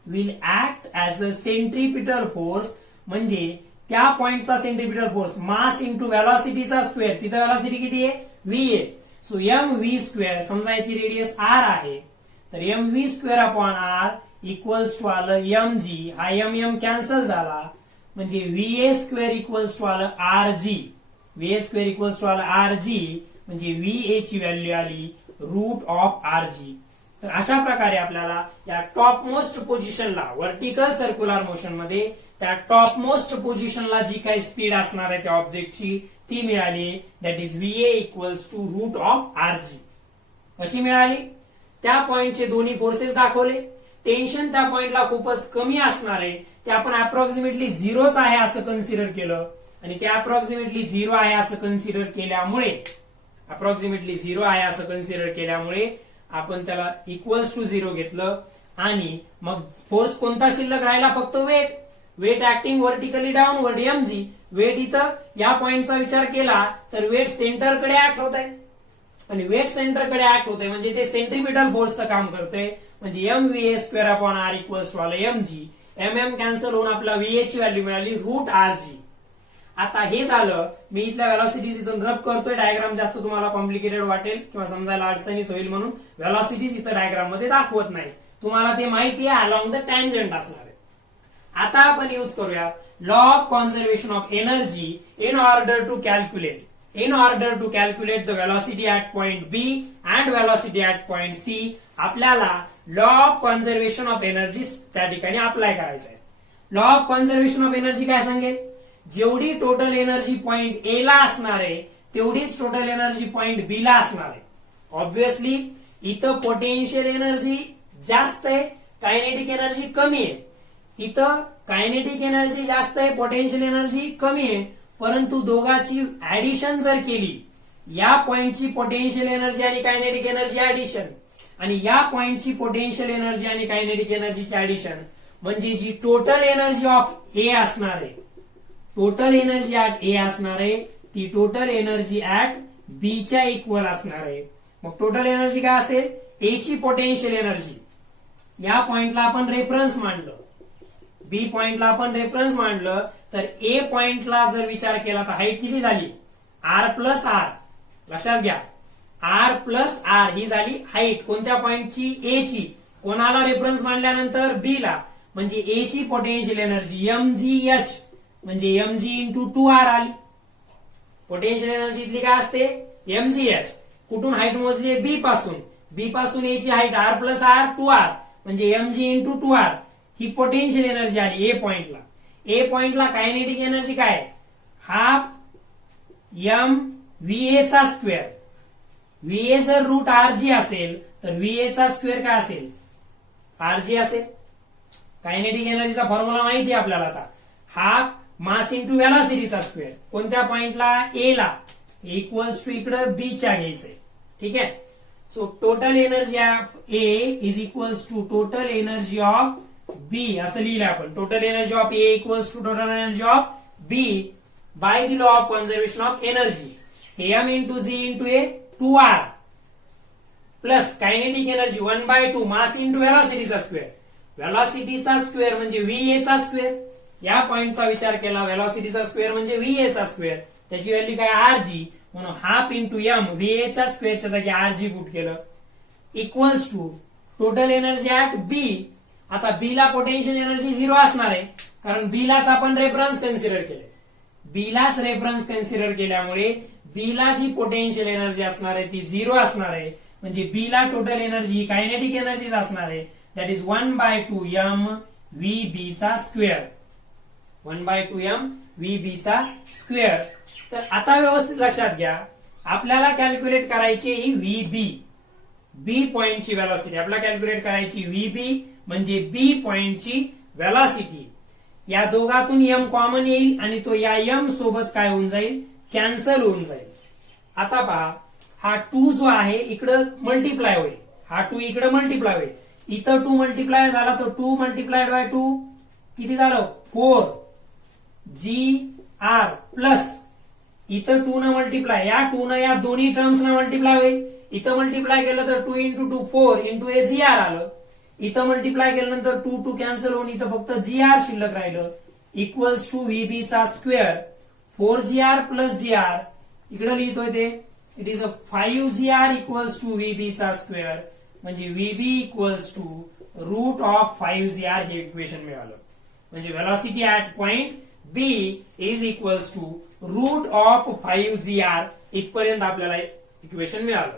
will act as a centripetal force, म्हणजे त्या पॉइंटचा सेंट्रीपिटल फोर्स मास इंटू व्हेलॉसिटीचा स्क्वेअर. तिथं व्हेलॉसिटी किती आहे, VA. सो mv स्क्वेअर, समजा याची रेडियस r आहे, तर mv square upon r equals to आलं mg. हा m कॅन्सल झाला, म्हणजे VA स्क्वेअर इक्वल्स टू आलं rg. VA square equals to आलं rg, म्हणजे VA ची व्हॅल्यू आली रूट ऑफ rg. तर अशा प्रकारे आपल्याला या टॉप मोस्ट पोझिशनला व्हर्टिकल सर्क्युलर मोशन मध्ये त्या टॉप मोस्ट पोझिशनला जी काही स्पीड असणार आहे त्या ऑब्जेक्टची ती मिळाली, that is VA equals to root of rg. कशी मिळाली, त्या पॉइंटचे दोन्ही फोर्सेस दाखवले, टेन्शन त्या पॉइंटला खूपच कमी असणार आहे, ते आपण अप्रॉक्सिमेटली 0च आहे असं कन्सिडर केलं, आणि ते अप्रॉक्सिमेटली 0 आहे असं कन्सिडर केल्यामुळे आपण त्याला इक्वल्स टू 0 घेतलं. आणि मग फोर्स कोणता शिल्लक राहिला, फक्त weight acting vertically downward mg. Weight इथं या पॉइंटचा विचार केला तर वेट सेंटरकडे ऍक्ट होत आहे, आणि वेट सेंटरकडे ऍक्ट होत आहे म्हणजे ते सेंट्रीपिटल फोर्सचं काम करतंय, म्हणजे mVA square upon r equals to आलं mg. कॅन्सल होऊन आपला VA ची व्हॅल्यू मिळाली रूट rg. आता हे झालं, मी इथल्या व्हेलॉसिटीज इथून रब करतोय, डायग्राम जास्त तुम्हाला कॉम्प्लिकेटेड वाटेल किंवा समजायला अडचणीच होईल म्हणून व्हेलॉसिटीज इथं डायग्राम मध्ये दाखवत नाही, तुम्हाला ते माहिती आहे अलॉंग द टँजंट असणार आहे. आता आपण यूज करूया law of conservation of energy in order to calculate the velocity at point B and velocity at point C. आपल्याला law of conservation of energy त्या ठिकाणी अप्लाय करायचा आहे. Law of conservation of energy काय सांगेल, जेवढी total energy point A ला असणार आहे तेवढीच टोटल एनर्जी पॉइंट बी ला असणार आहे. ऑब्व्हियसली इथं पोटेन्शियल एनर्जी जास्त आहे, कायनेटिक एनर्जी कमी आहे. इथं कायनेटिक एनर्जी जास्त आहे, पोटेन्शियल एनर्जी कमी आहे, परंतु दोघांची ऍडिशन जर केली, या पॉइंटची पोटेन्शियल एनर्जी आणि कायनेटिक एनर्जी ऍडिशन, आणि या पॉइंटची पोटेन्शियल एनर्जी आणि कायनेटिक एनर्जीची ऍडिशन, म्हणजे जी टोटल एनर्जी ऑफ ए असणार आहे, टोटल एनर्जी ऍट ए असणार आहे ती टोटल एनर्जी ऍट बी च्या इक्वल असणार आहे. मग टोटल एनर्जी काय असेल, ए ची पोटेन्शियल एनर्जी, या पॉइंटला आपण रेफरन्स मांडलं, बी पॉइंटला आपण रेफरन्स मांडलं, तर ए पॉइंटला जर विचार केला तर हाईट किती झाली, r प्लस आर. लक्षात घ्या, r प्लस आर ही झाली हाईट कोणत्या पॉइंटची, ए ची. कोणाला रेफरन्स मांडल्यानंतर बी ला, म्हणजे ए ची पोटेन्शियल एनर्जी mgh म्हणजे mg इंटू 2r आली. पोटेन्शियल एनर्जी इथली काय असते mgh. कुठून हाईट मोजली आहे बी पासून, बी पासून ए ची height r plus r 2r म्हणजे mg इंटू 2r ही पोटेन्शियल एनर्जी आली ए पॉइंटला. ए पॉइंटला कायनेटिक एनर्जी काय हाफ m va चा स्क्वेअर. va जर रूट rg असेल तर va चा स्क्वेअर काय असेल rg असेल. कायनेटिक एनर्जीचा फॉर्म्युला माहिती आहे आपल्याला आता. हाफ मास इंटू व्हेलॉसिटीचा स्क्वेअर कोणत्या पॉइंटला ए ला इक्वल्स टू इकडं बी च्या घ्यायचंय. ठीक आहे. So total energy of A is equals to total energy of B असं लिहिलं आपण. Total energy of A equals to total energy of B by the law of conservation of energy. M into G into A 2r plus kinetic energy 1/2 mass into व्हेलॉसिटीचा square. व्हेलॉसिटीचा square म्हणजे V A चा square. या पॉइंटचा विचार केला व्हेलॉसिटीचा square म्हणजे व्हीए चा स्क्वेअर. त्याची व्हॅल्यू काय आरजी म्हणून हाफ इंटू एम व्हीए चा स्क्वेअरच्या जागी आरजी पुट केलं equals to total energy at B. आता बी ला पोटेन्शियल एनर्जी 0 असणार आहे कारण बी लाच आपण रेफरन्स कन्सिडर केले. बी लाच रेफरन्स कन्सिडर केल्यामुळे बी ला जी पोटेन्शियल एनर्जी असणार आहे ती 0 असणार आहे. म्हणजे बी ला टोटल एनर्जी कायनेटिक एनर्जीच असणार आहे. दॅट इज 1/2 m vb चा स्क्वेअर. 1/2 m vb चा स्क्वेअर. तर आता व्यवस्थित लक्षात घ्या आपल्याला कॅल्क्युलेट करायची ही व्हीबी बी पॉइंटची व्हेलॉसिटी. आपल्याला कॅल्क्युलेट करायची व्हीबी म्हणजे बी पॉइंटची व्हेलॉसिटी. या दोघातून एम कॉमन येईल आणि तो या एम सोबत काय होऊन जाईल कॅन्सल होऊन जाईल. आता पहा हा 2 जो आहे इकडं मल्टिप्लाय होईल. हा 2 इकडं मल्टिप्लाय होईल. इथं 2 मल्टिप्लाय झाला तर 2 मल्टिप्लायड बाय 2 किती झालं 4 gr प्लस इथं 2 न मल्टिप्लाय या 2 न या दोन्ही टर्म्स न मल्टिप्लाय होईल. इथं मल्टिप्लाय केलं तर 2 इंटू 2 4 इंटू ए जी आर आलं. इथं मल्टिप्लाय केल्यानंतर 2 2 कॅन्सल होऊन इथं फक्त जी आर शिल्लक राहिलं इक्वल्स टू व्हीबी चा स्क्वेअर 4gr प्लस gr इकडे लिहितोय ते it is a 5gr equals to VB चा स्क्वेअर म्हणजे VB equals to root of 5gr हे इक्वेशन मिळालं. म्हणजे velocity at point B is equals to root of 5gr इथपर्यंत आपल्याला इक्वेशन मिळालं.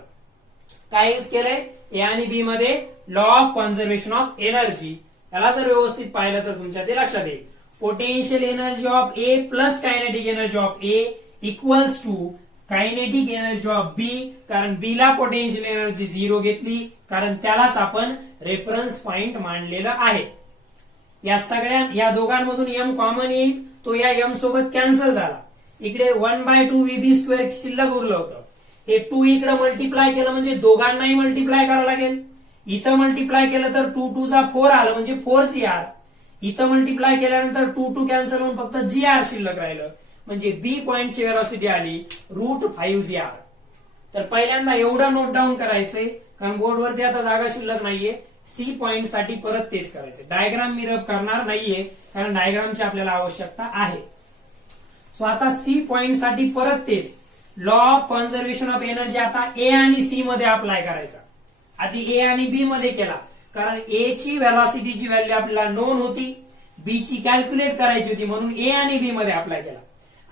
काय यूज केलंय ए आणि बी मध्ये law of conservation of energy. याला जर व्यवस्थित पाहिलं तर तुमच्या ते लक्षात येईल. Potential energy of A plus kinetic energy of A equals to kinetic energy of B. कारण बी ला पोटेन्शियल एनर्जी 0 घेतली कारण त्यालाच आपण रेफरन्स पॉइंट मांडलेलं आहे. या दोघांमधून एम कॉमन येईल तो या एम सोबत कॅन्सल झाला. इकडे 1/2 व्हीबी स्क्वेअर शिल्लक उरलं होतं. हे 2 इकडे मल्टिप्लाय केलं म्हणजे दोघांनाही मल्टिप्लाय करावं लागेल. इथं मल्टिप्लाय केलं तर 2 2 चा 4 आलं म्हणजे 4gr. इथं मल्टिप्लाय केल्यानंतर 2 2 कॅन्सल होऊन फक्त gr शिल्लक राहिलं म्हणजे बी पॉइंटची व्हेलॉसिटी आली रूट 5gr. तर पहिल्यांदा एवढं नोट डाऊन करायचंय कारण बोर्डवरती आता जागा शिल्लक नाहीये. सी पॉइंट साठी परत तेच करायचं. डायग्राम मी रब करणार नाहीये कारण डायग्रामची आपल्याला आवश्यकता आहे. सो आता सी पॉइंट साठी परत तेच law of conservation of energy आता ए आणि सी मध्ये अप्लाय करायचा. आधी ए आणि बी मध्ये केला कारण ए ची व्हेलॉसिटीची व्हॅल्यू आपल्याला नोन होती. बी ची कॅल्क्युलेट करायची होती म्हणून ए आणि बी मध्ये अप्लाय केला.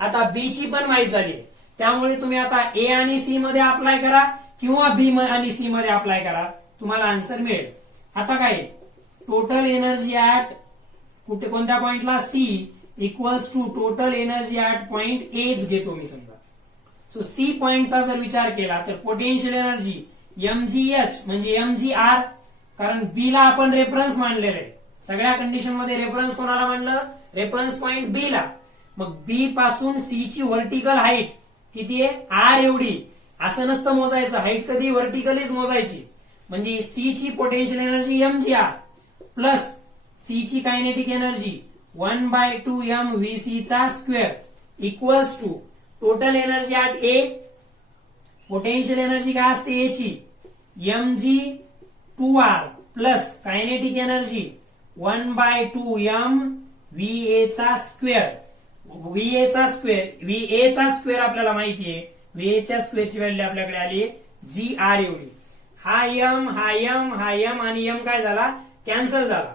आता बी ची पण माहित झाली त्यामुळे तुम्ही आता ए आणि सी मध्ये अप्लाय करा किंवा बी आणि सी मध्ये अप्लाय करा तुम्हाला आन्सर मिळेल. आता काय टोटल एनर्जी ऍट कुठे कोणत्या पॉइंटला C equals to total energy at point H घेतो मी समजा. सो सी पॉइंटचा जर विचार केला तर पोटेन्शियल एनर्जी mgh म्हणजे mgr कारण बी ला आपण रेफरन्स मानलेलं आहे. सगळ्या कंडिशन मध्ये रेफरन्स कोणाला मानलं रेफरन्स पॉइंट बी ला. मग बी पासून सी ची व्हर्टिकल हाईट किती आहे आर एवढी. असं नसतं मोजायचं हाईट कधी व्हर्टिकलीच मोजायची. म्हणजे सी ची potential energy mgr plus C ची कायनेटिक एनर्जी 1/2 m vc चा square equals to total energy at A. Potential energy काय असते ए ची mg2r plus kinetic energy 1/2 m va चा स्क्वेअर. va चा स्क्वेअर आपल्याला माहिती आहे. va च्या स्क्वेअरची व्हॅल्यू आपल्याकडे आली आहे gr एवढी. हा m आणि m काय झाला कॅन्सल झाला.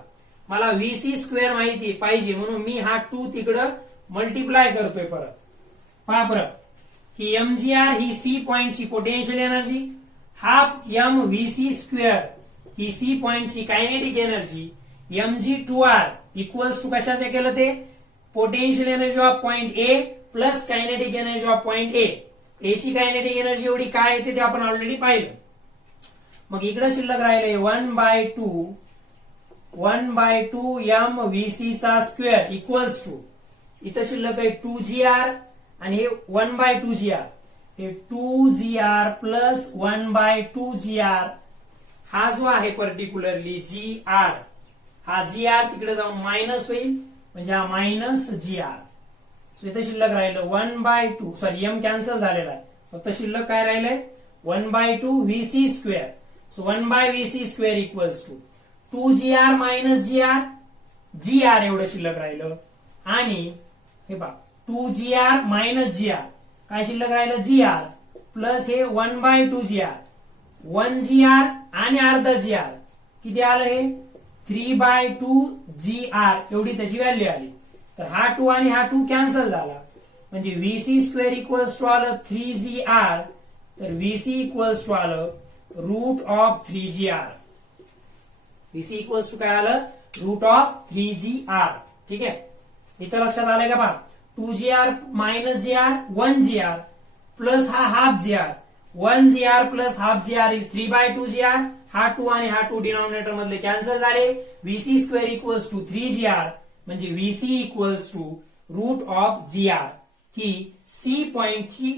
मला vc स्क्वेअर माहिती पाहिजे म्हणून मी हा 2 तिकडं मल्टिप्लाय करतोय परत. पहा परत ही mgr ही सी पॉइंटची potential energy, half M V C square ही सी पॉइंटची kinetic energy, mg2r equals to कशाचे केलं ते potential energy of point A plus kinetic energy of point A. A ची कायनेटिक एनर्जी एवढी काय येते ते आपण ऑलरेडी पाहिलं. मग इकडे शिल्लक राहिले 1/2 एम व्हीसी चा स्क्वेअर इक्वल्स टू इथं शिल्लक आहे 2gr आणि हे 1/2gr, हे 2gr प्लस 1/2gr. हा जो आहे पर्टिक्युलरली gr, हा gr तिकडे जाऊन मायनस होईल म्हणजे हा मायनस gr. सो इथं शिल्लक राहिलं 1/2, सॉरी एम कॅन्सल झालेला आहे, फक्त शिल्लक काय राहिलंय 1/2 VC square. So 1/vc square equals to 2gr minus gr एवढं शिल्लक राहिलं. आणि हे पहा 2gr मायनस gr काय शिल्लक राहिलं gr प्लस हे 1/2gr, 1gr आणि अर्धा gr किती आलं हे 3/2gr एवढी त्याची व्हॅल्यू आली. तर हा 2 आणि हा 2 कॅन्सल झाला म्हणजे व्हीसी स्क्वेअर इक्वल्स टू आलं 3gr. तर व्हीसी इक्वल्स टू आलं root of 3gr. VC equals to काय आलं रूट ऑफ 3gr. ठीक आहे, इथं लक्षात आलंय का पहा 2gr minus gr 1gr plus हा half gr, 1gr plus half gr is 3/2gr. हा 2 आणि हा 2 डिनॉमिनेटर मधले कॅन्सल झाले. VC square equals to 3gr म्हणजे V C equals to root of gr. ही सी पॉइंटची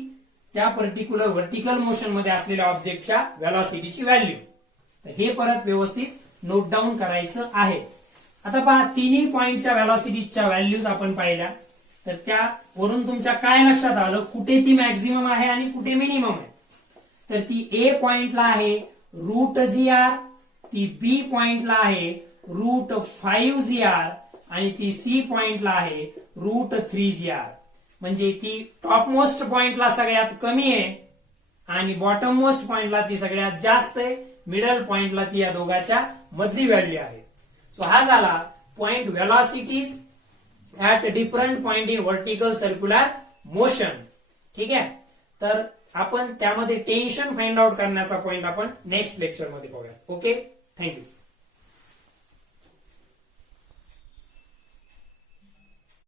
त्या पर्टिक्युलर व्हर्टिकल मोशन मध्ये असलेल्या ऑब्जेक्टच्या व्हेलॉसिटीची व्हॅल्यू. तर हे परत व्यवस्थित नोट डाऊन करायचं आहे. आता पहा तिन्ही पॉइंटच्या व्हेलॉसिटीच्या व्हॅल्यूज आपण पाहिल्या, तर त्यावरून तुमच्या काय लक्षात आलं कुठे ती मॅक्झिमम आहे आणि कुठे मिनिमम आहे. तर ती ए पॉइंटला आहे रूट gr, ती बी पॉइंटला आहे रूट 5gr आणि ती सी पॉइंटला आहे रूट 3gr. म्हणजे ती टॉप मोस्ट पॉइंटला सगळ्यात कमी आहे आणि बॉटम मोस्ट पॉइंटला ती सगळ्यात जास्त आहे. मिडल पॉइंटला ती या दोघांच्या मधली व्हॅल्यू आहे. सो हा झाला point velocities at different point in vertical circular motion. ठीक आहे, तर आपण त्यामध्ये टेन्शन फाइंड आउट करण्याचा पॉइंट आपण नेक्स्ट लेक्चर मध्ये बघूया. Okay, thank you.